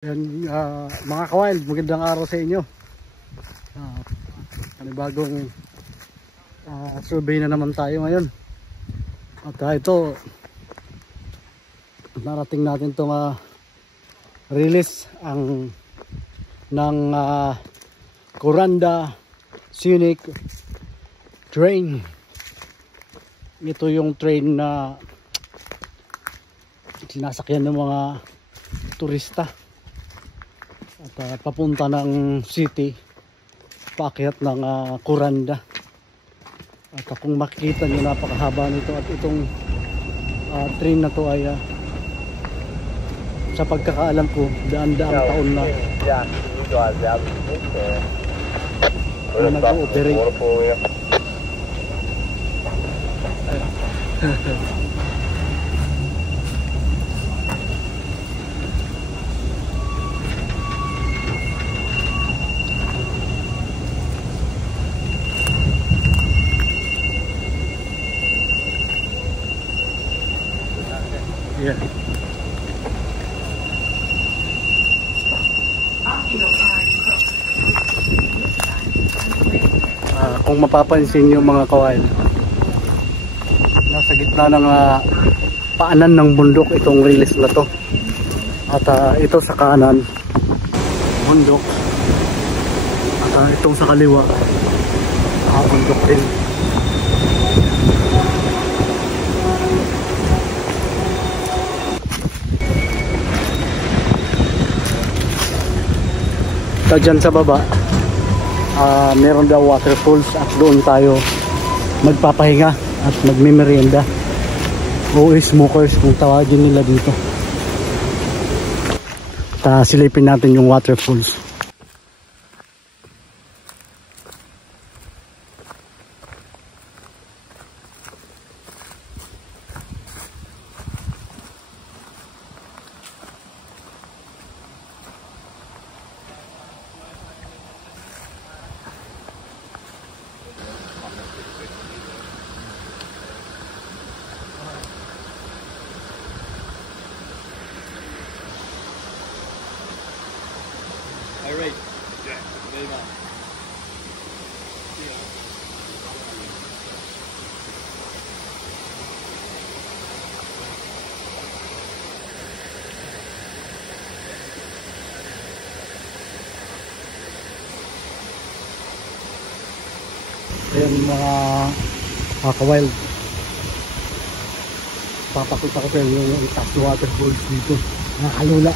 Yan, mga ka-wild, magandang araw sa inyo. Panibagong survey na naman tayo ngayon. At ito, narating natin itong release ng Kuranda Scenic Train. Ito yung train na sinasakyan ng mga turista at papunta ng city, paakyat ng Kuranda. At kung makikita nyo, napakahaba nito. At itong train na to ay sa pagkakaalam ko, daan-daang taon na nag-ooperate. Yeah. Kung mapapansin nyo mga kawail, nasa gitna ng paanan ng bundok itong release na to. At ito sa kanan, bundok. At itong sa kaliwa, bundok din. So dyan sa baba, meron daw waterfalls at doon tayo magpapahinga at magmimerienda o smokers kung tawagin nila dito. Silipin natin yung waterfalls. Alright. Yeah, very much. Ayan mga ka-wild, papakita ko sa inyo yung top waterfalls dito, nakakalula.